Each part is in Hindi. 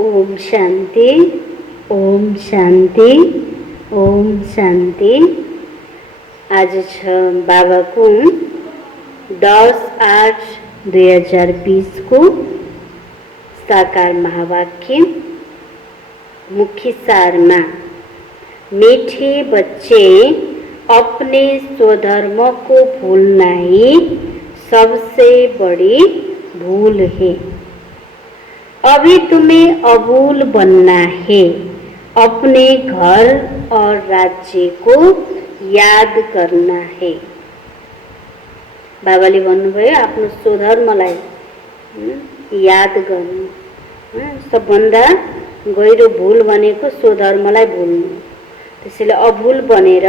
ओम शांति, ओम शांति, ओम शांति। आज छ बाबाको 10/8/2020 को साकार महावाक्य मुख्य सार में मीठे बच्चे अपने स्वधर्म को भूलना ही सबसे बड़ी भूल है। अभी तुम्हें अभूल बनना है। अपने घर और राज्य को याद करना है। बाबाले भन्नुभयो आफ्नो स्वधर्मलाई याद गर्नु। सबभन्दा गहिरो भूल भनेको स्वधर्मलाई भुल्नु। त्यसैले अभूल बनेर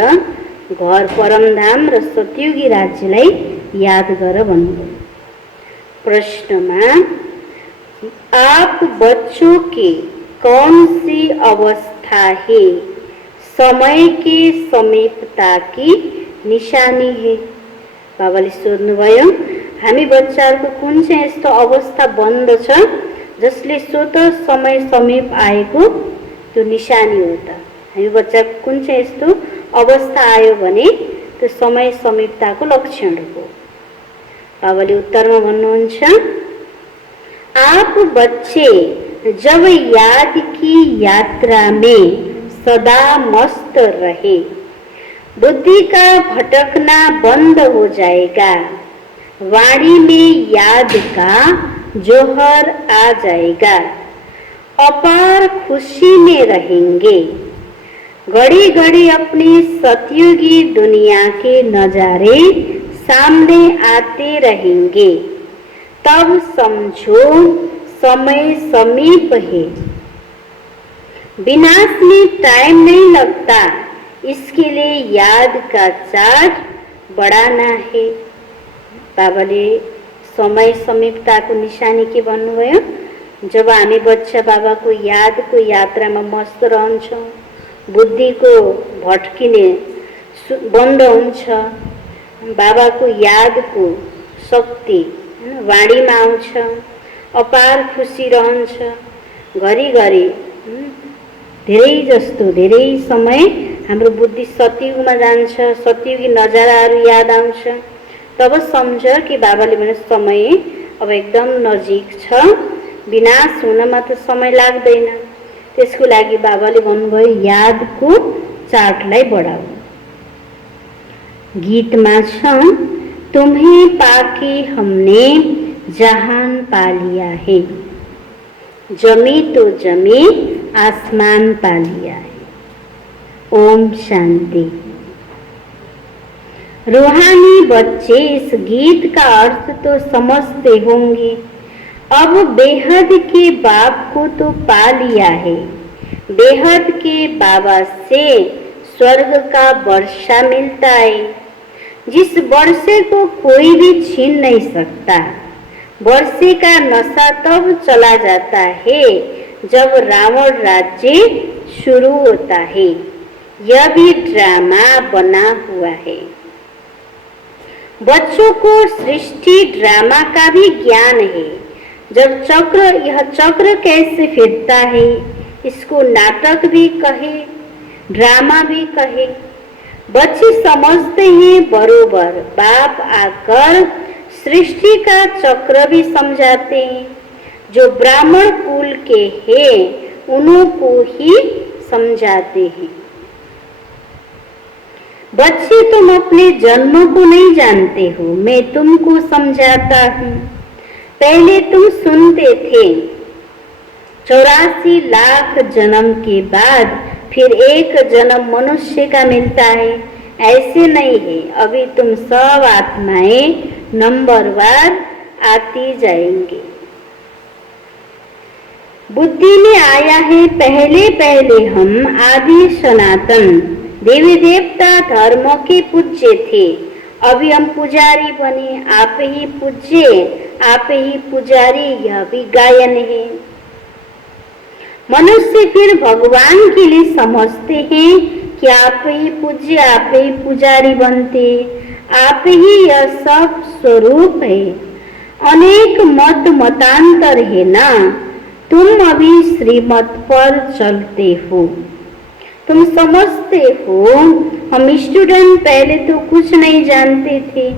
घर परमधाम र सतयुगी राज्यलाई याद गर भन्नुभयो। प्रश्नमा आप बच्चों की कौन सी अवस्था है समय के समीपता की निशानी है? बाबाले सोध्नुभयो, हामी बच्चाहरूको कुन चाहिँ यस्तो अवस्था बन्दछ जसले स्वतः समय समीप आएको त्यो निशानी हो त? हामी बच्चाको कुन चाहिँ यस्तो अवस्था आयो भने त्यो समय समीपताको लक्षण हो। बाबाले उत्तरमा भन्नुहुन्छ, आप बच्चे जब याद की यात्रा में सदा मस्त रहे, बुद्धि का भटकना बंद हो जाएगा, वाणी में याद का जोहर आ जाएगा, अपार खुशी में रहेंगे, घड़ी घड़ी अपनी सतयुगी दुनिया के नजारे सामने आते रहेंगे, तब समझो समय समीप है। विनाश में टाइम नहीं लगता, इसके लिए याद का चार्ज बढ़ाना है। बाबाले समय समीपताको निशानी के भन्नुभयो? जब हामी बच्चा बाबाको यादको यात्रामा मस्त रहन्छौँ, बुद्धिको भट्किने बन्द हुन्छ, बाबाको यादको शक्ति वाणीमा आउँछ, अपार खुसी रहन्छ। घरिघरि धेरै समय हाम्रो बुद्धि सतयुगमा जान्छ, सतयुगी नजाराहरू याद आउँछ। तब सम्झ कि बाबाले भने समय अब एकदम नजिक छ, विनाश हुनमा त समय लाग्दैन। त्यसको लागि बाबाले भन्नुभयो यादको चार्टलाई बढाऊ। गीतमा छ, तुम्हें पाके हमने जहान पा लिया है, जमी तो जमी आसमान पा लिया है। ओम शांति। रूहानी बच्चे इस गीत का अर्थ तो समझते होंगे। अब बेहद के बाप को तो पा लिया है, बेहद के बाबा से स्वर्ग का वर्षा मिलता है, जिस वर्षे को कोई भी छीन नहीं सकता। वर्षे का नशा तब चला जाता है जब रावण राज्य शुरू होता है। यह भी ड्रामा बना हुआ है। बच्चों को सृष्टि ड्रामा का भी ज्ञान है। जब यह चक्र कैसे फिरता है, इसको नाटक भी कहे, ड्रामा भी कहे। बच्चे समझते हैं बरोबर। बाप आकर सृष्टि का चक्र भी समझाते हैं। जो ब्राह्मण कुल के हैं उन्हों को ही समझाते हैं। बच्चे, तुम अपने जन्म को नहीं जानते हो, मैं तुमको समझाता हूँ। पहले तुम सुनते थे, 84 लाख जन्म के बाद फिर एक जन्म मनुष्य का मिलता है। ऐसे नहीं है। अभी तुम सब आत्माएं नंबरवार आती जाएंगे। बुद्धि में आया है पहले पहले हम आदि सनातन देवी देवता धर्मों के पूज्य थे। अभी हम पुजारी बने। आप ही पूज्य, आप ही पुजारी, यह भी गायन है। मनुष्य फिर भगवान के लिए समझते हैं कि आप ही पूज्य, आप ही पुजारी बनते, आप ही यह सब स्वरूप है। अनेक मत मतांतर है ना, तुम अभी श्रीमत पर चलते हो, तुम समझते हो। हम स्टूडेंट पहले तो कुछ नहीं जानते थे,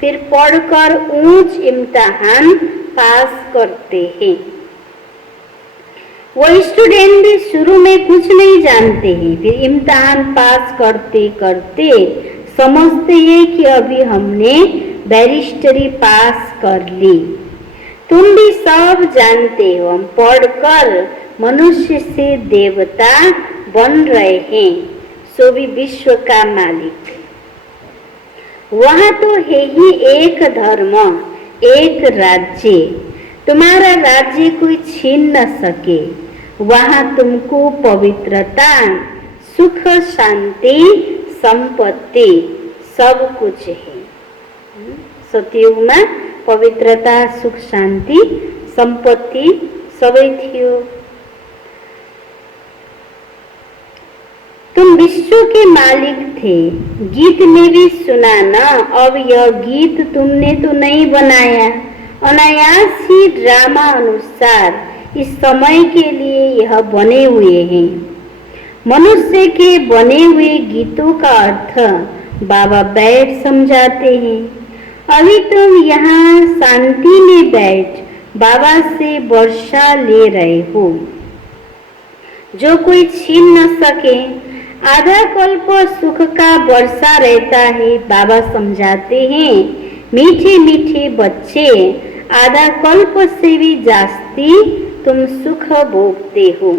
फिर पढ़कर ऊंच इम्तिहान पास करते हैं। वो स्टूडेंट भी शुरू में कुछ नहीं जानते हैं, फिर इम्तिहान पास करते करते समझते हैं कि अभी हमने बैरिस्टरी पास कर ली। तुम भी सब जानते हो, हम पढ़कर मनुष्य से देवता बन रहे हैं, सो भी विश्व का मालिक। वहाँ तो है ही एक धर्म, एक राज्य, तुम्हारा राज्य कोई छीन न सके। वहाँ तुमको पवित्रता, सुख, शांति, संपत्ति सब कुछ है। सतयुग में पवित्रता, सुख, शांति, संपत्ति सबै थियो। तुम विश्व के मालिक थे। गीत में भी सुना ना, अब यह गीत तुमने तो नहीं बनाया, अनायास ही ड्रामा अनुसार इस समय के लिए यह बने हुए हैं। मनुष्य के बने हुए गीतों का अर्थ बाबा बैठ समझाते हैं। अभी तुम यहाँ शांति में बैठ बाबा से वर्षा ले रहे हो, जो कोई छीन न सके। आधा कल्प सुख का वर्षा रहता है, बाबा समझाते हैं। मीठे मीठे बच्चे, आधा कल्प से भी जास्ती तुम सुख भोगते हो।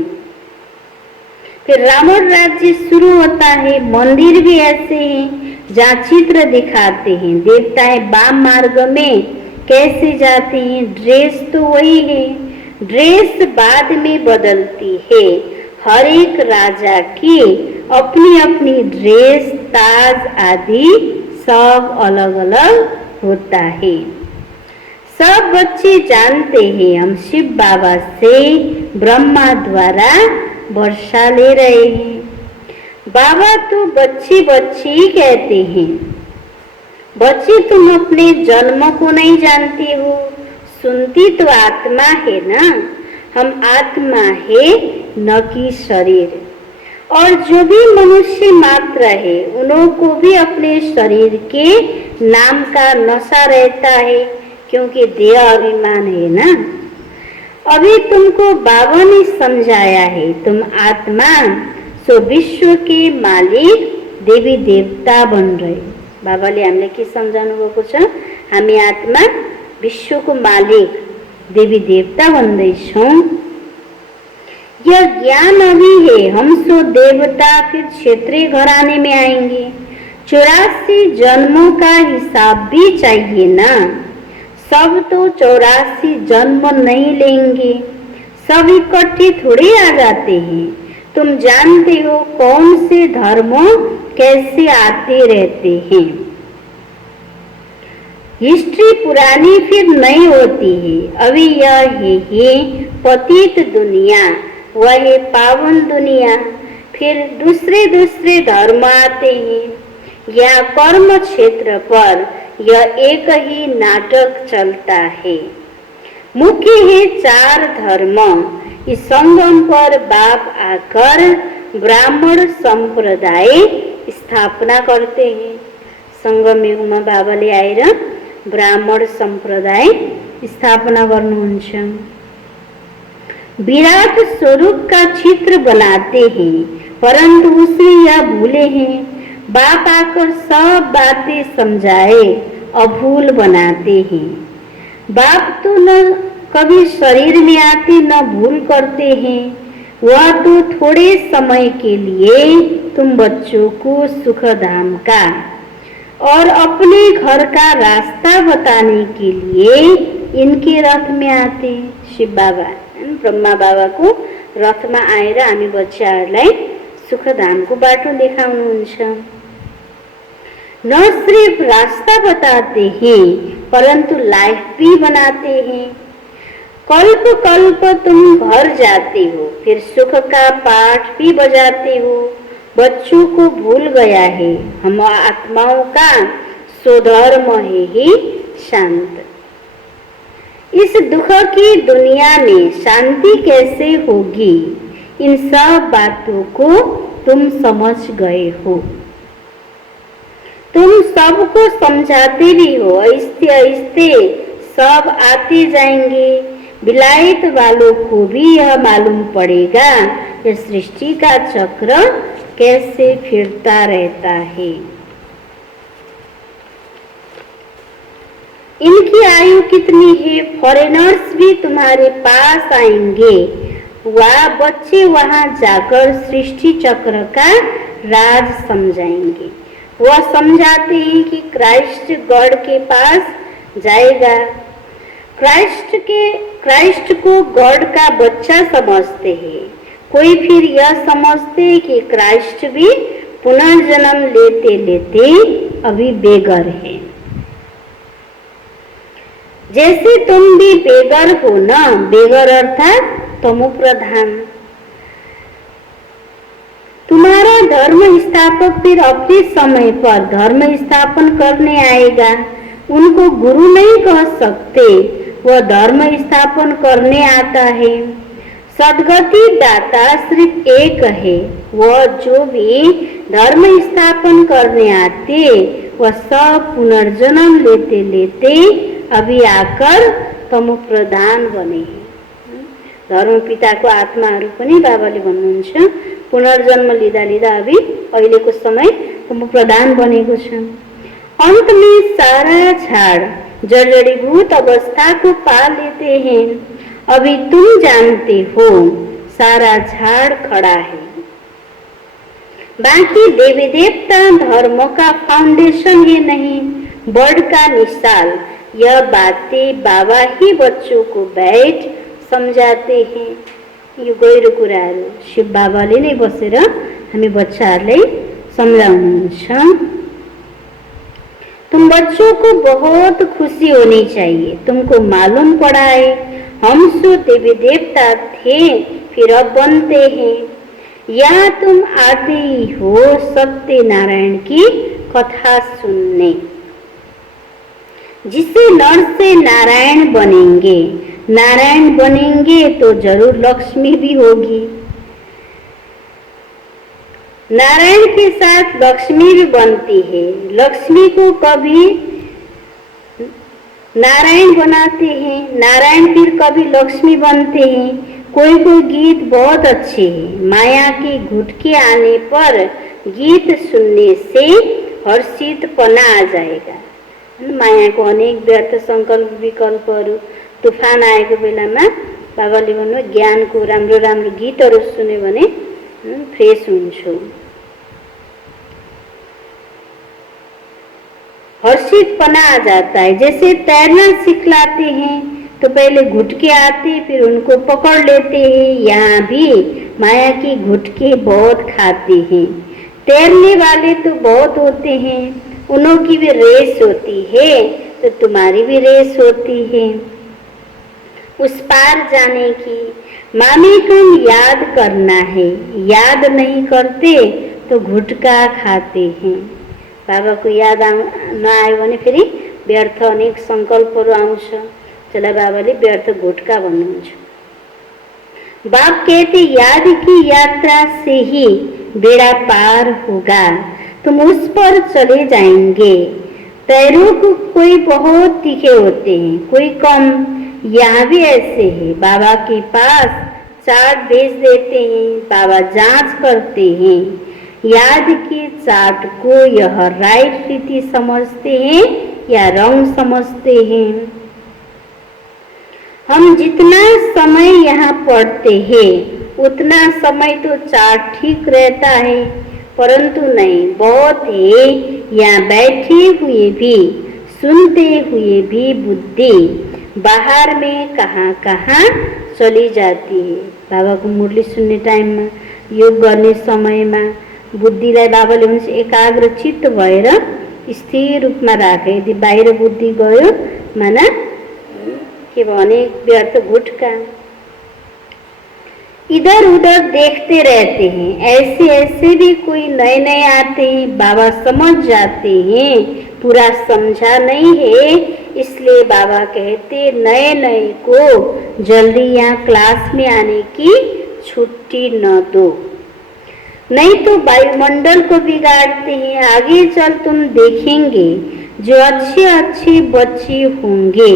फिर रावण राज्य शुरू होता है। मंदिर भी ऐसे हैं जहाँ चित्र दिखाते हैं, देवताएं वाम मार्ग में कैसे जाते हैं। ड्रेस तो वही है, ड्रेस बाद में बदलती है। हर एक राजा की अपनी अपनी ड्रेस, ताज आदि सब अलग अलग होता है। सब बच्चे जानते हैं हम शिव बाबा से ब्रह्मा द्वारा वर्षा ले रहे हैं। बाबा तो बच्चे बच्चे ही कहते हैं। बच्चे, तुम अपने जन्म को नहीं जानते हो, सुनती तो आत्मा है ना। हम आत्मा है, न कि शरीर। और जो भी मनुष्य मात्र है, उनको भी अपने शरीर के नाम का नशा रहता है, क्योंकि देह अभिमान है ना। अभी तुमको बाबा ने समझाया है, तुम आत्मा, सो विश्व के मालिक देवी देवता बन रहे। बाबाले हामीले के सम्झाउनु भएको छ? हामी आत्मा विश्वको मालिक देवी देवता बन्दैछौँ। यह ज्ञान अभी है, हम सो देवता फिर क्षेत्रीय घराने में आएंगे। 84 जन्मों का हिसाब भी चाहिए ना। सब तो 84 जन्म नहीं लेंगे, सब इकट्ठे थोड़े आ जाते हैं। तुम जानते हो कौन से धर्मों कैसे आते रहते हैं। हिस्ट्री पुरानी फिर नई होती है। अभी यह है पतित दुनिया, वह है पावन दुनिया। फिर दूसरे दूसरे धर्म आते हैं। यह कर्म क्षेत्र पर यह एक ही नाटक चलता है। मुख्य है 4 धर्म। इस संगम पर बाप आकर ब्राह्मण संप्रदाय स्थापना करते हैं। संगम युगमा बाबाले आएर ब्राह्मण संप्रदाय स्थापना गर्नुहुन्छ। विराट स्वरूप का चित्र बनाते हैं, परंतु उसमें यह भूले हैं। बाप आकर सब बातें समझाए, अभूल बनाते हैं। बाप तो न कभी शरीर में आते न भूल करते हैं। वह तो थोड़े समय के लिए तुम बच्चों को सुख धाम का और अपने घर का रास्ता बताने के लिए इनके रथ में आते। शिव बाबा ब्रह्मा बाबा को रथ में आएर हामी बच्चाहरूलाई सुखधाम को बाटो देखाउनुहुन्छ। न सिर्फ रास्ता बताते हैं, परंतु लाइफ भी बनाते हैं। कल्प कल्प तुम घर जाते हो, फिर सुख का पाठ भी बजाते हो। बच्चों को भूल गया है, हम आत्माओं का स्वधर्म है ही शांत। इस दुख की दुनिया में शांति कैसे होगी, इन सब बातों को तुम समझ गए हो। तुम सबको समझाते भी हो। आहिस्ते आहिस्ते सब आते जाएंगे। विलायत वालों को भी यह मालूम पड़ेगा कि सृष्टि का चक्र कैसे फिरता रहता है। इनकी आयु कितनी है? फॉरेनर्स भी तुम्हारे पास आएंगे। वह बच्चे वहां जाकर सृष्टि चक्र का राज समझाएंगे। वह समझाते हैं कि क्राइस्ट गॉड के पास जाएगा। क्राइस्ट को गॉड का बच्चा समझते हैं। कोई फिर यह समझते हैं कि क्राइस्ट भी पुनर्जन्म लेते लेते अभी बेघर है। जैसे तुम भी बेघर हो ना, बेघर अर्थात तमो प्रधान। तुम्हारा धर्म स्थापक फिर अपने समय पर धर्म स्थापन करने आएगा। उनको गुरु नहीं कह सकते, वह धर्म स्थापन करने आता है। सदगति दाता सिर्फ एक है। वह जो भी धर्म स्थापन करने आते वह सब पुनर्जन्म लेते लेते अभी आकर तमो प्रधान बने। धर्म पिताको आत्माहरू पनि बाबाले भन्नुहुन्छ पुनर्जन्म लिँदा लिँदा अभी अहिलेको समय तमो प्रधान बनेको छ। अंत में सारा झाड़ जड़ीभूत अवस्था को पा लेते हैं। अभी तुम जानते हो सारा झाड़ खड़ा है। बाकी देवी देवता धर्म का फाउंडेशन है नहीं, बर्ड का मिसाल। यह बातें बाबा ही बच्चों को बैठ समझाते हैं। यो गहिरो कुराहरू शिव बाबाले नै बसेर हामी बच्चाहरूलाई समझाउनुहुन्छ। तुम बच्चों को बहुत खुशी होनी चाहिए। तुमको मालूम पड़ा है हम सो देवी देवता थे फिर अब बनते हैं। या तुम आते ही हो सत्य नारायण की कथा सुनने, जिससे नर से नारायण बनेंगे। नारायण बनेंगे तो जरूर लक्ष्मी भी होगी। नारायण के साथ लक्ष्मी भी बनती है। लक्ष्मी को कभी नारायण बनाते हैं, नारायण फिर कभी लक्ष्मी बनते हैं। कोई कोई गीत बहुत अच्छे हैं। माया के घुटके आने पर गीत सुनने से हर्षितपना आ जाएगा। मायाको अनेक व्यर्थ संकल्प विकल्पहरू तुफान आएको बेलामा बाबाले भन्नु ज्ञानको राम्रो राम्रो गीतहरू सुन्यो भने फ्रेश हुन्छौ। हर्षितपना आ जाता है। जैसे तैरना सिखलाते हैं तो पहले घुटके आते फिर उनको पकड़ लेते हैं। यहाँ भी माया की घुटके बहुत खाते हैं। तैरने वाले तो बहुत होते हैं, उन्हों की भी रेस होती है तो तुम्हारी भी रेस होती है उस पार जाने की। मामी तुम याद करना है, याद नहीं करते तो घुटका खाते हैं। बाबा को याद नआयो भने फेरि व्यर्थ अनेक संकल्पहरू आउँछ। त्यसलाई बाबाले व्यर्थ घुटका भन्नुहुन्छ। बाप कहते याद की यात्रा से ही बेड़ा पार होगा, तुम उस पर चले जाएंगे। पैरों को कोई बहुत तीखे होते हैं, कोई कम। यहाँ भी ऐसे है। बाबा के पास चार्ट भेज देते हैं, बाबा जांच करते हैं। याद के चार्ट को यह राइट रीति समझते हैं या रंग समझते हैं। हम जितना समय यहाँ पढ़ते हैं उतना समय तो चार्ट ठीक रहता है, परंतु नहीं, बहुत है यहाँ बैठे हुए भी सुनते हुए भी बुद्धि बाहर में कहाँ कहाँ चली जाती है। बाबा को मुरली सुन्ने टाइम में योग गर्ने समय में बुद्धिलाई बाबाले भन्छ एकाग्र चित्त भएर स्थिर रूपमा राख। यदि बाहिर बुद्धि गयो माना के भने व्यर्थ घुटका इधर उधर देखते रहते हैं। ऐसे ऐसे भी कोई नए नए आते हैं, बाबा समझ जाते हैं पूरा समझा नहीं है, इसलिए बाबा कहते नए नए को जल्दी यहाँ क्लास में आने की छुट्टी न दो, नहीं तो वायुमंडल को बिगाड़ते हैं। आगे चल तुम देखेंगे जो अच्छे अच्छे बच्चे होंगे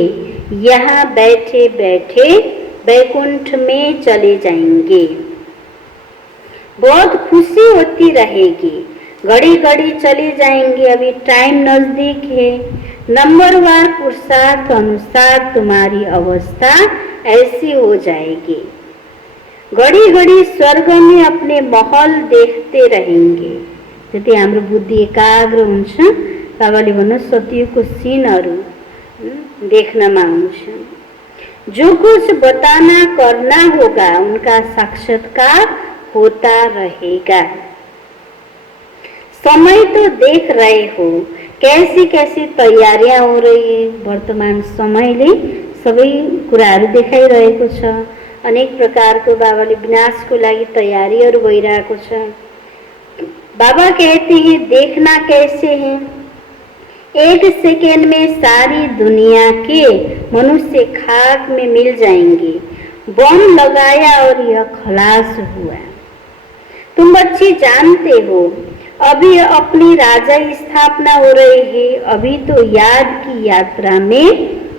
यहाँ बैठे बैठे वैकुंठ में चले जाएंगे। बहुत खुशी होती रहेगी, घड़ी घड़ी चले जाएंगे। अभी टाइम नजदीक है। नंबरवार पुरुषार्थ अनुसार तुम्हारी अवस्था ऐसी हो जाएगी। घड़ी घड़ी स्वर्ग में अपने महल देखते रहेंगे। त्यति हाम्रो बुद्धि एकाग्र हुन्छ। बाबाले भन्नु सतीको सीनहरू देखना आउँछ। जो कुछ बताना करना होगा उनका साक्षात्कार होता रहेगा। समय तो देख रहे हो कैसी कैसी तैयारियां हो रही है। वर्तमान समयले सबै कुराहरू देखाइरहेको छ। अनेक प्रकारको बाबाले विनाशको लागि तैयारीहरू भइरहेको छ। बाबा कहते हैं देखना कैसे हैं, एक सेकेंड में सारी दुनिया के मनुष्य खाक में मिल जाएंगे। बम लगाया और यह खलास हुआ। तुम बच्चे जानते हो अभी अपनी राजा स्थापना हो रही है। अभी तो याद की यात्रा में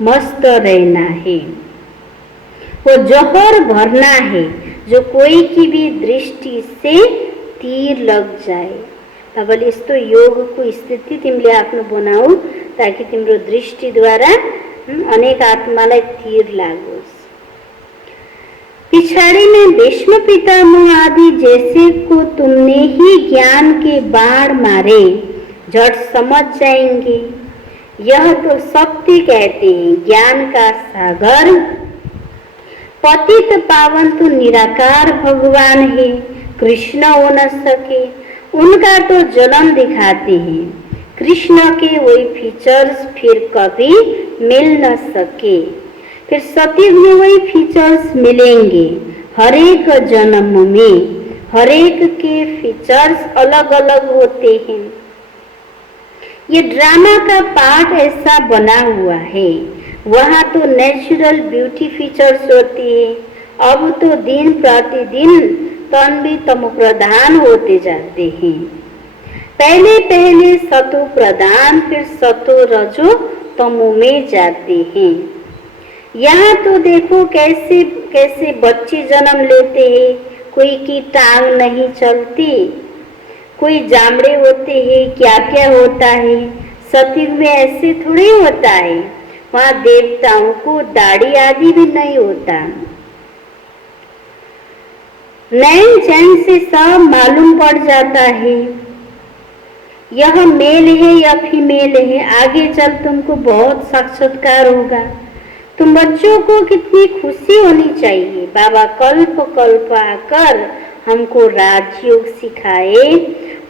मस्त रहना है। वो जौहर भरना है जो कोई की भी दृष्टि से तीर लग जाए। बाबाले यस्तो योगको स्थिति तिमीले आफ्नो बनाऊ ताकि तिम्रो दृष्टिद्वारा अनेक आत्मालाई तीर लागोस्। पिछाड़ी में भीष्म पितामह आदि जैसे को तुमने ही ज्ञान के बाढ़ मारे, झट समझ जाएंगे। यह तो सत्य कहते हैं, ज्ञान का सागर। पतित पावन तो निराकार भगवान है, कृष्ण हो न सके। उनका तो जन्म दिखाते हैं। कृष्ण के वही फीचर्स फिर कभी मिल न सके। फिर सतयुग में वही फीचर्स मिलेंगे। हर एक जन्म में हर एक के फीचर्स अलग अलग होते हैं। ये ड्रामा का पार्ट ऐसा बना हुआ है। वहाँ तो नेचुरल ब्यूटी फीचर्स होती है। अब तो दिन प्रतिदिन तन भी तमो प्रधान होते जाते हैं। पहले पहले सतो प्रधान फिर सतो रजो तमो में जाते हैं। यहाँ तो देखो कैसे कैसे बच्चे जन्म लेते हैं। कोई की टांग नहीं चलती, कोई जामड़े होते हैं, क्या क्या होता है। सतयुग में ऐसे थोड़ी होता है। वहाँ देवताओं को दाढ़ी आदि भी नहीं होता। नैन चैन से सब मालूम पड़ जाता है यह मेल है या फीमेल है। आगे चल तुमको बहुत साक्षात्कार होगा। तुम बच्चों को कितनी खुशी होनी चाहिए। बाबा कल्प कल्प आकर हमको राजयोग सिखाए,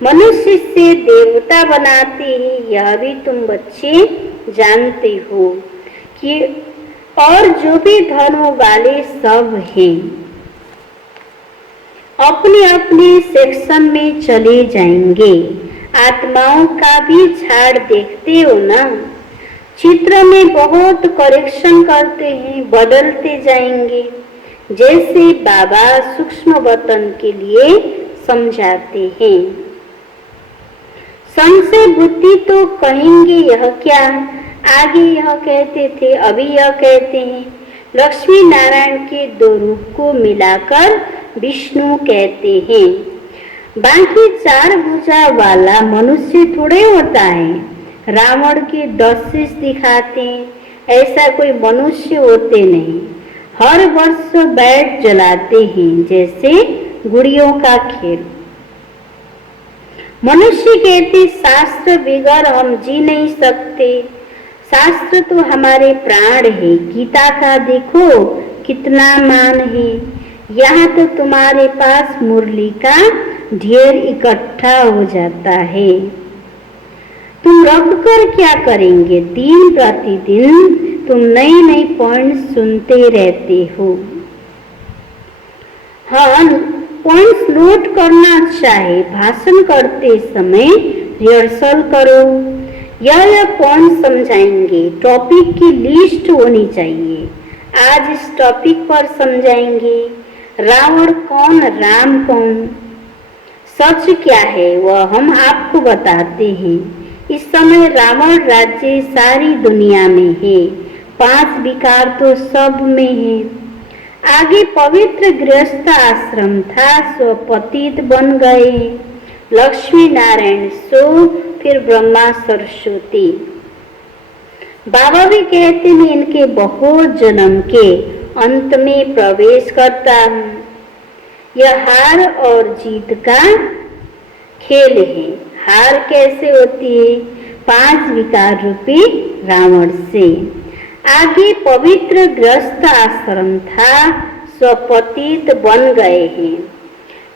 मनुष्य से देवता बनाते हैं। यह भी तुम बच्चे जानते हो कि और जो भी धर्म वाले सब हैं अपने अपने सेक्शन में चले जाएंगे। आत्माओं का भी झाड़ देखते हो ना। चित्र में बहुत करेक्शन करते हैं, बदलते जाएंगे। जैसे बाबा सूक्ष्म वतन के लिए समझाते हैं। संशय बुद्धि तो कहेंगे यह क्या, आगे यह कहते थे, अभी यह कहते हैं। लक्ष्मी नारायण के दो रूप को मिलाकर विष्णु कहते हैं। बाकी चार भुजा वाला मनुष्य थोड़े होता है। रावण के 10 शीश दिखाते हैं, ऐसा कोई मनुष्य होते नहीं। हर वर्ष बैट जलाते हैं जैसे गुड़ियों का खेल। मनुष्य कहते शास्त्र बिगर हम जी नहीं सकते। शास्त्र तो हमारे प्राण है। गीता का देखो कितना मान है। यहाँ तो तुम्हारे पास मुरली का ढेर इकट्ठा हो जाता है। तुम रख कर क्या करेंगे। दिन प्रतिदिन तुम नई नई पॉइंट सुनते रहते हो। हाँ, पॉइंट्स नोट करना अच्छा है। भाषण करते समय रिहर्सल करो। यह कौन समझाएंगे? टॉपिक की लिस्ट होनी चाहिए। आज इस टॉपिक पर समझाएंगे। रावण कौन, राम कौन, सच क्या है वह हम आपको बताते हैं। इस समय रावण राज्य सारी दुनिया में है, 5 विकार तो सब में है। आगे पवित्र गृहस्थ आश्रम था, सो पतित बन गए। लक्ष्मी नारायण सो फिर ब्रह्मा सरस्वती। बाबा भी कहते हैं इनके बहुत जन्म के अंत में प्रवेश करता हूँ। यह हार और जीत का खेल है। हार कैसे होती है? 5 विकार रूपी रावण से। आगे पवित्र गृहस्थ आश्रम था, स्वपतित बन गए हैं।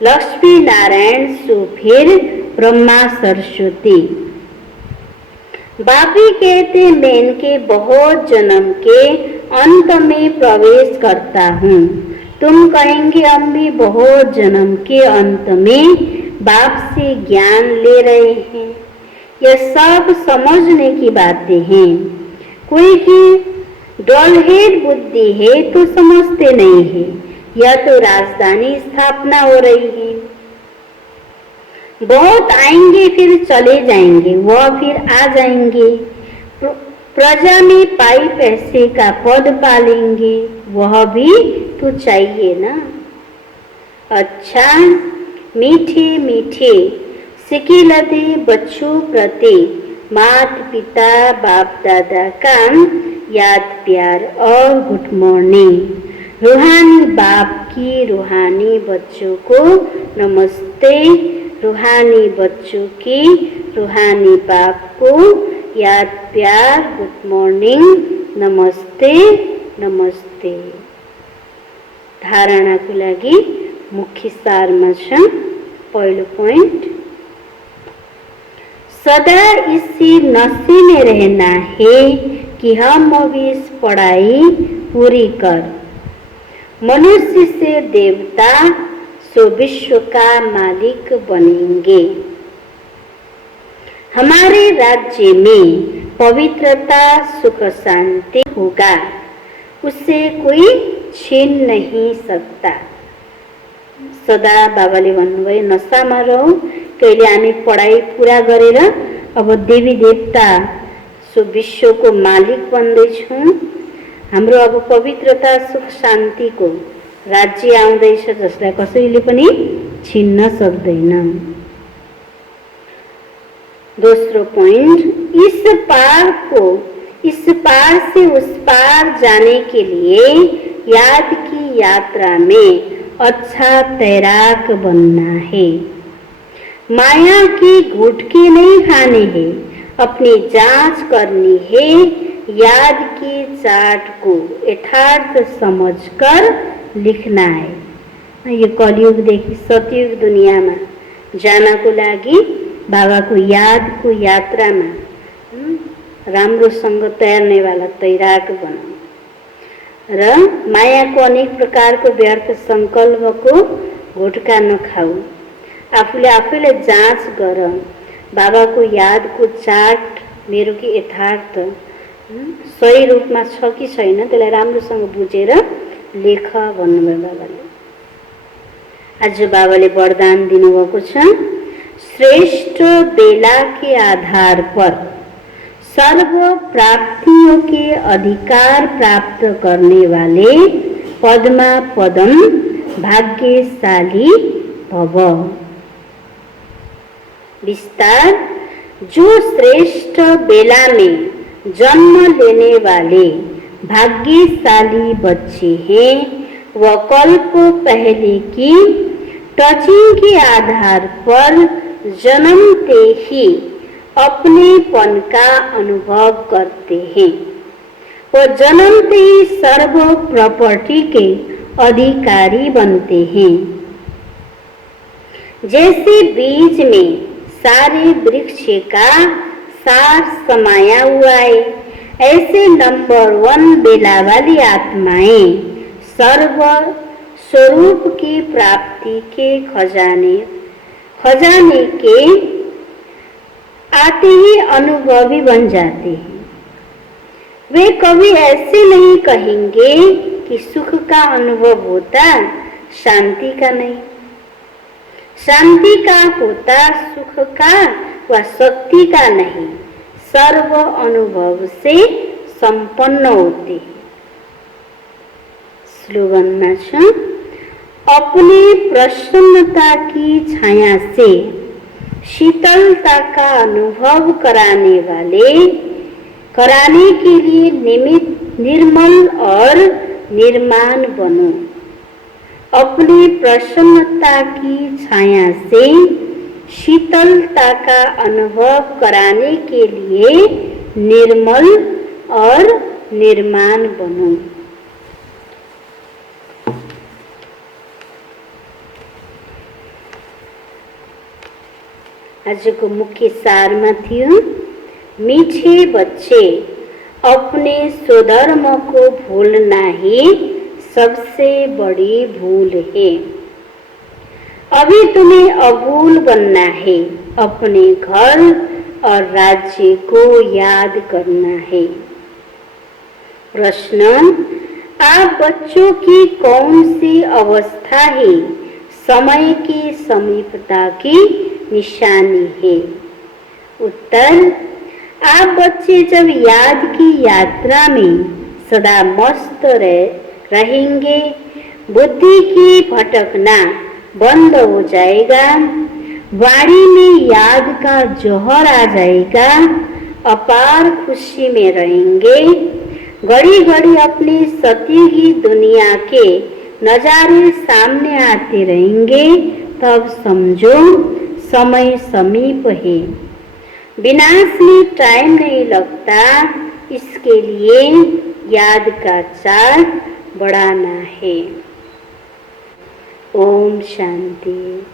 लक्ष्मी नारायण सो फिर ब्रह्मा सरस्वती। बापी कहते मैं इनके बहुत जन्म के अंत में प्रवेश करता हूँ। तुम कहेंगे हम भी बहुत जन्म के अंत में बाप से ज्ञान ले रहे हैं। यह सब समझने की बातें हैं। कोई की डॉलहेड बुद्धि है तो समझते नहीं है। यह तो राजधानी स्थापना हो रही है। बहुत आएंगे फिर चले जाएंगे, वह फिर आ जाएंगे। प्रजा में पाई पैसे का पद पालेंगे, वह भी तो चाहिए ना। अच्छा, मीठे मीठे सिकिलते बच्चों प्रति माता पिता बाप दादा का याद प्यार और गुड मॉर्निंग। रूहानी बाप की रूहानी बच्चों को नमस्ते। रूहानी बच्चों की रूहानी बाप को याद प्यार गुड मॉर्निंग, नमस्ते नमस्ते। धारणा को लागि मुख्य सारमा छ। पहिलो पॉइंट, सदा इसी नशे में रहना है कि हम अभी इस पढ़ाई पूरी कर। मनुष्य से देवता सो विश्व का मालिक बनेंगे। हमारे राज्य में पवित्रता सुख शांति होगा, उससे कोई छीन नहीं सकता। सदा बाबाले भन्नुभयो नशामा रहौ। कहिले हामी पढाइ पूरा गरेर अब देवी देवता सो विश्वको मालिक बन्दैछौँ। हाम्रो अब पवित्रता सुख शान्तिको राज्य आउँदैछ, जसलाई कसैले पनि छिन्न सक्दैन। दोस्रो पॉइंट, इस पार से उस पार जाने के लिए याद की यात्रा में अच्छा तैराक बनना है। माया की गुटकी नहीं खानी है, अपनी जांच करनी है। याद की चाट को यथार्थ समझकर लिखना है। यो कलियुगदेखि सतयुग दुनियाँमा जानको लागि बाबाको यादको यात्रामा राम्रोसँग तैर्नेवाला तैराक बनाऊ र मायाको अनेक प्रकारको व्यर्थ संकल्पको घोटका नखाऊ। आफूले आफैलाई जाँच गर। बाबाको यादको चाट मेरो कि यथार्थ सही रूपमा छ कि छैन, त्यसलाई राम्रोसँग बुझेर लेख भन्नुभयो बाबाले। आज बाबाले वरदान दिनुभएको छ, श्रेष्ठ बेला के आधार पर सर्व प्राप्तियों के अधिकार प्राप्त करने वाले पद्मा पदम भाग्यशाली भव। विस्तार, जो श्रेष्ठ बेला में जन्म लेने वाले भाग्यशाली बच्चे हैं, वह कल्प पहले की टचिंग के आधार पर जन्मते ही अपनेपन का अनुभव करते हैं। वह जन्मते ही सर्व प्रॉपर्टी के अधिकारी बनते हैं। जैसे बीज में सारे वृक्ष का सार समाया हुआ है, ऐसे नंबर 1 बेला वाली आत्माएं सर्व स्वरूप की प्राप्ति के खजाने के आते ही अनुभवी बन जाते हैं। वे कभी ऐसे नहीं कहेंगे कि सुख का अनुभव होता, शांति का नहीं। शांति का होता, सुख का व शक्ति का नहीं, सर्व अनुभव से संपन्न होते हैं। स्लोगन छ, अपने प्रसन्नता की छाया से शीतलता का अनुभव कराने के लिए निर्मल और निर्माण बनो। अपनी प्रसन्नता की छाया से शीतलता का अनुभव कराने के लिए निर्मल और निर्माण बनो। आज को मुख्य सार में थियो, मीठे बच्चे अपने स्वधर्म को भूलना ही सबसे बड़ी भूल है। अभी तुम्हें अभूल बनना है, अपने घर और राज्य को याद करना है। प्रश्न, आप बच्चों की कौन सी अवस्था है समय की समीपता की निशानी है? उत्तर, आप बच्चे जब याद की यात्रा में सदा मस्त रहेंगे, बुद्धि की भटकना बंद हो जाएगा, वाणी में याद का जौहर आ जाएगा, अपार खुशी में रहेंगे, घड़ी घड़ी अपनी सतीगी दुनिया के नजारे सामने आते रहेंगे, तब समझो समय समीप है। विनाश में टाइम नहीं लगता, इसके लिए याद का चार्ट बढ़ाना है। ओम शांति।